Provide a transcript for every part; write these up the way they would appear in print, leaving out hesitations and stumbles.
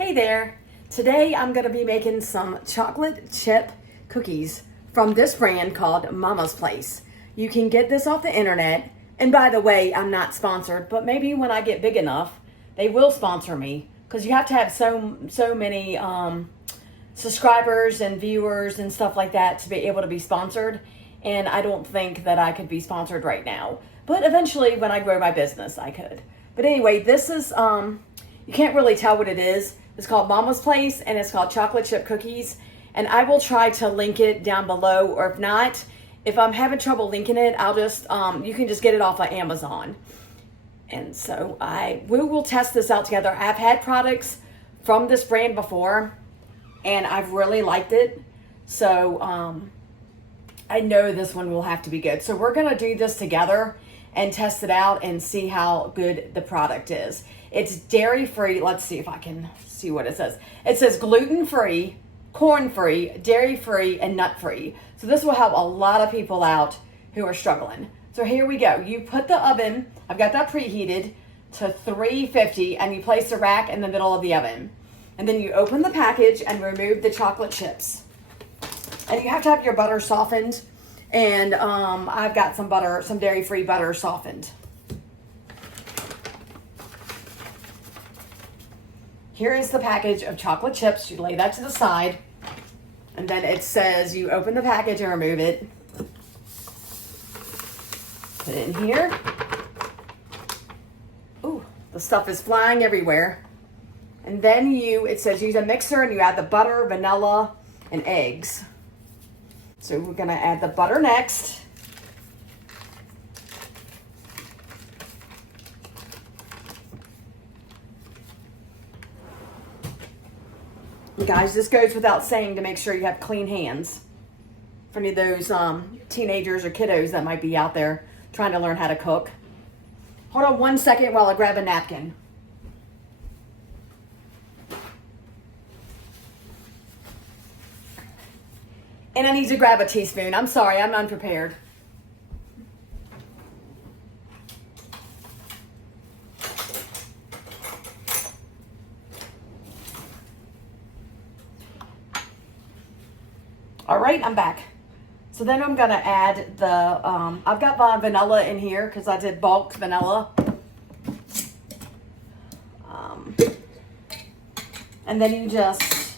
Hey there. Today I'm going to be making some chocolate chip cookies from this brand called Mama's Place. You can get this off the internet. And by the way, I'm not sponsored, but maybe when I get big enough, they will sponsor me, because you have to have so many subscribers and viewers and stuff like that to be able to be sponsored. And I don't think that I could be sponsored right now. But eventually, when I grow my business, I could. But anyway, this is, you can't really tell what it is. It's called Mama's Place, and it's called chocolate chip cookies. And I will try to link it down below, or if not, if I'm having trouble linking it, I'll just, you can just get it off of Amazon. And so we will test this out together. I've had products from this brand before, and I've really liked it. So I know this one will have to be good. So we're gonna do this together and test it out and see how good the product is. It's dairy-free. Let's see if I can see what it says. It says gluten-free, corn-free, dairy-free, and nut-free. So this will help a lot of people out who are struggling. So here we go. You put the oven, I've got that preheated to 350, and you place the rack in the middle of the oven. And then you open the package and remove the chocolate chips. And you have to have your butter softened. And I've got some butter, some dairy-free butter softened. Here is the package of chocolate chips. You lay that to the side. And then it says you open the package and remove it. Put it in here. Ooh, the stuff is flying everywhere. And then it says use a mixer, and you add the butter, vanilla, and eggs. So we're gonna add the butter next. And guys, this goes without saying to make sure you have clean hands for any of those teenagers or kiddos that might be out there trying to learn how to cook. Hold on 1 second while I grab a napkin. And I need to grab a teaspoon. I'm sorry, I'm unprepared. All right, I'm back. So then I'm gonna add the, I've got my vanilla in here because I did bulk vanilla. And then you just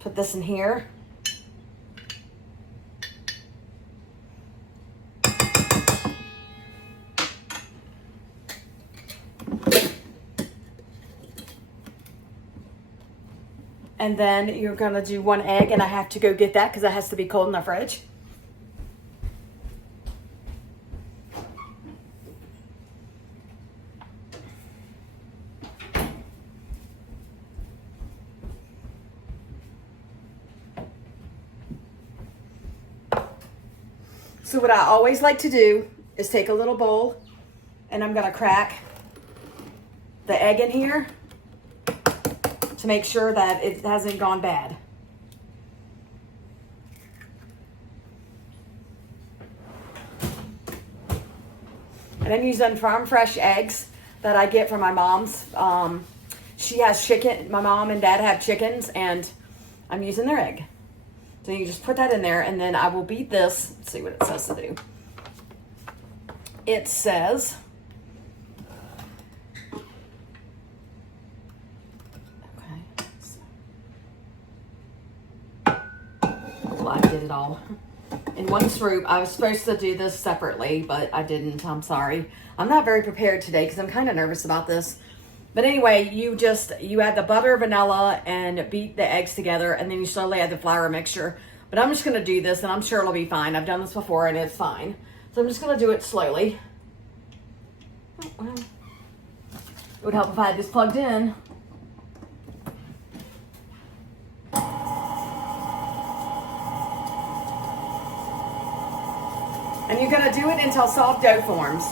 put this in here. And then you're gonna do 1 egg, and I have to go get that because it has to be cold in the fridge. So what I always like to do is take a little bowl, and I'm gonna crack the egg in here to make sure that it hasn't gone bad. And I'm using farm fresh eggs that I get from my mom's. She has chicken, my mom and dad have chickens, and I'm using their egg. So you just put that in there, and then I will beat this. Let's see what it says to do. It says, I did it all in one swoop. I was supposed to do this separately, but I didn't. I'm sorry. I'm not very prepared today because I'm kind of nervous about this. But anyway, you add the butter, vanilla, and beat the eggs together, and then you slowly add the flour mixture. But I'm just going to do this, and I'm sure it'll be fine. I've done this before, and it's fine. So I'm just going to do it slowly. Oh, well, it would help if I had this plugged in. And you're gonna do it until soft dough forms.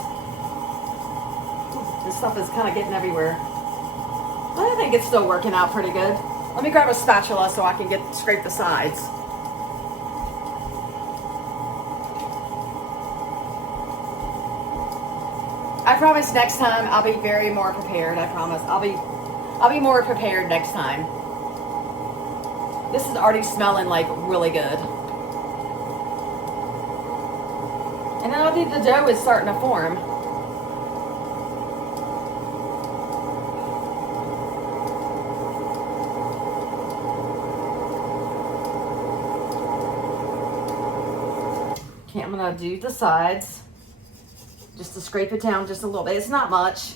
This stuff is kind of getting everywhere. I think it's still working out pretty good. Let me grab a spatula so I can scrape the sides. I promise next time I'll be very more prepared. I promise. I'll be I'll be more prepared next time. This is already smelling like really good. And then I think the dough is starting to form. Okay, I'm gonna do the sides just to scrape it down just a little bit. It's not much.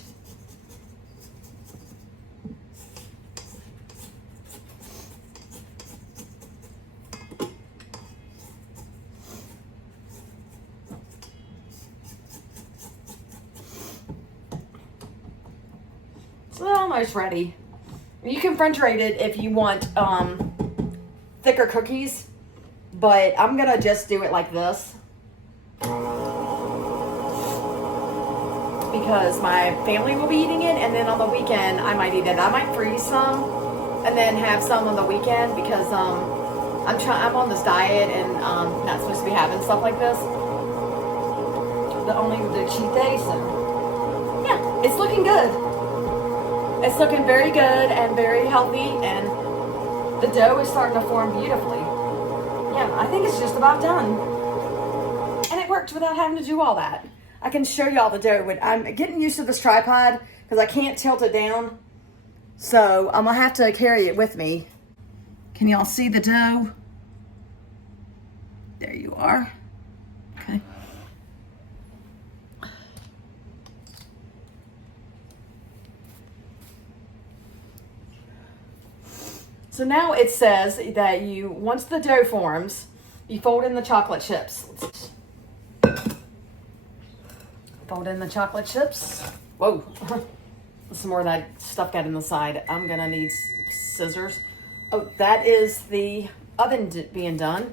So they're almost ready. You can refrigerate it if you want thicker cookies, but I'm gonna just do it like this because my family will be eating it, and then on the weekend I might eat it. I might freeze some and then have some on the weekend because I'm on this diet and not supposed to be having stuff like this. The cheat day, so yeah, it's looking good. It's looking very good and very healthy, and the dough is starting to form beautifully. Yeah, I think it's just about done. And it worked without having to do all that. I can show you all the dough. I'm getting used to this tripod because I can't tilt it down. So I'm gonna have to carry it with me. Can y'all see the dough? There you are. Okay. So now it says that once the dough forms, you fold in the chocolate chips. Fold in the chocolate chips. Whoa, some more of that stuff got in the side. I'm gonna need scissors. Oh, that is the oven being done.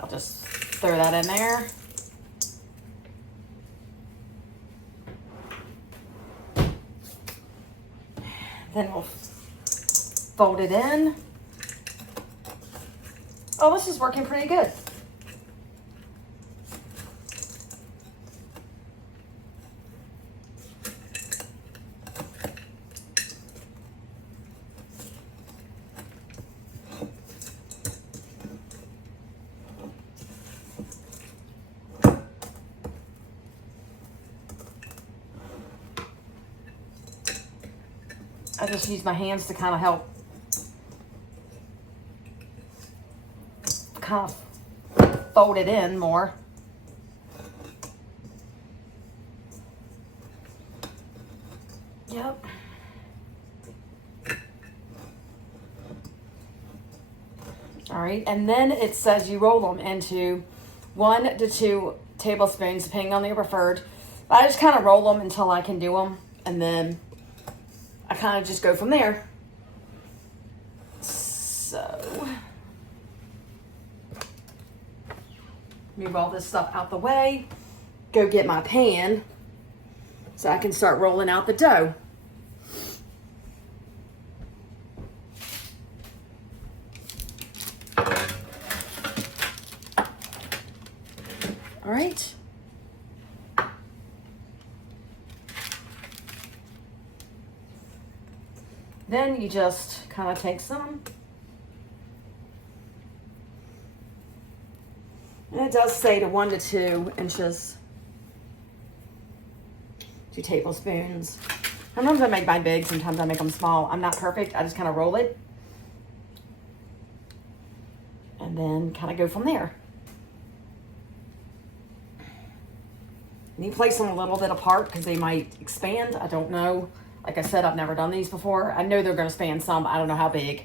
I'll just throw that in there. Then we'll fold it in. Oh, this is working pretty good. I just use my hands to kind of help fold it in more. Yep. All right, and then it says you roll them into 1 to 2 tablespoons, depending on your preferred. I just kind of roll them until I can do them, and then I kind of just go from there. So, move all this stuff out the way. Go get my pan so I can start rolling out the dough. All right. Then you just kind of take some. And it does say to 1 to 2 inches. 2 tablespoons. Sometimes I make mine big, sometimes I make them small. I'm not perfect. I just kind of roll it. And then kind of go from there. And you place them a little bit apart because they might expand. I don't know. Like I said, I've never done these before. I know they're going to span some, but I don't know how big.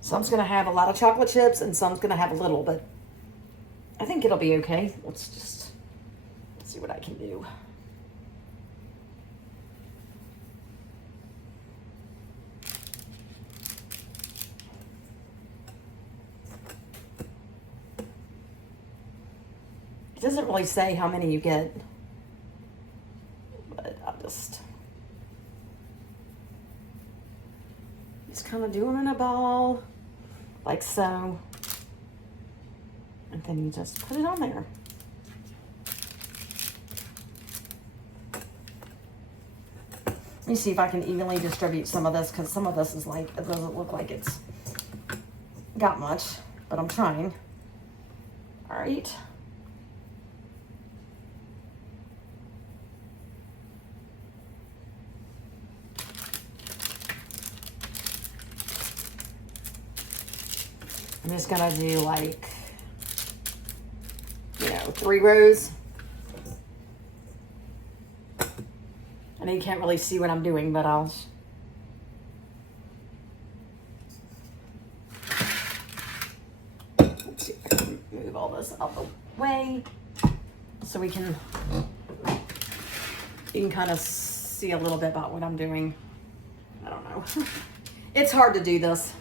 Some's going to have a lot of chocolate chips and some's going to have a little, but I think it'll be okay. Let's just see what I can do. It doesn't really say how many you get, but I'll just kind of do them in a ball, like so. And then you just put it on there. Let me see if I can evenly distribute some of this, because some of this is like, it doesn't look like it's got much, but I'm trying. All right. I'm just gonna do like, 3 rows. I know you can't really see what I'm doing, but I'll let's see if I can move all this out the way so you can kind of see a little bit about what I'm doing. I don't know. It's hard to do this.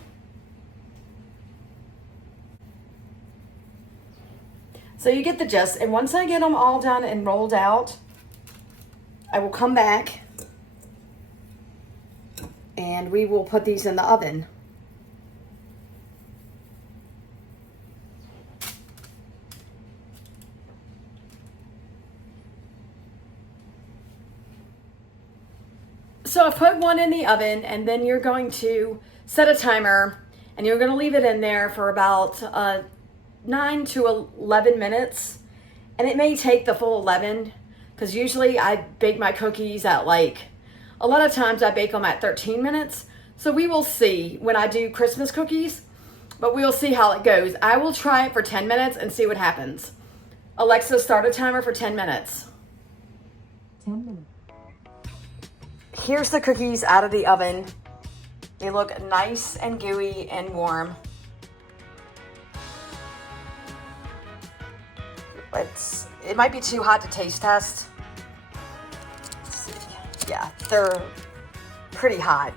So you get the gist, and once I get them all done and rolled out, I will come back and we will put these in the oven. So I've put one in the oven, and then you're going to set a timer, and you're going to leave it in there for about 9 to 11 minutes, and it may take the full 11, because usually I bake my cookies at a lot of times I bake them at 13 minutes. So we will see when I do Christmas cookies, but we will see how it goes. I will try it for 10 minutes and see what happens. Alexa, start a timer for 10 minutes. 10 minutes. Here's the cookies out of the oven. They look nice and gooey and warm. It might be too hot to taste test. Let's see. Yeah, they're pretty hot.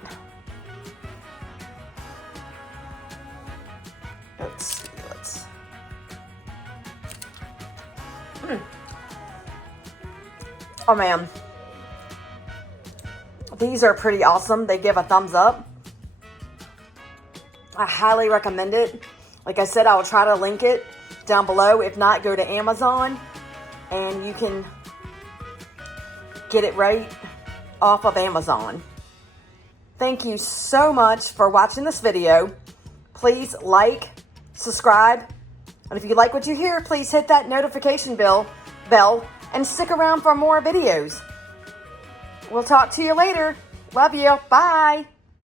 Let's see. Oh man, these are pretty awesome. They give a thumbs up. I highly recommend it. Like I said, I will try to link it down below. If not, go to Amazon and you can get it right off of Amazon. Thank you so much for watching this video. Please like, subscribe, and if you like what you hear, please hit that notification bell and stick around for more videos. We'll talk to you later. Love you. Bye.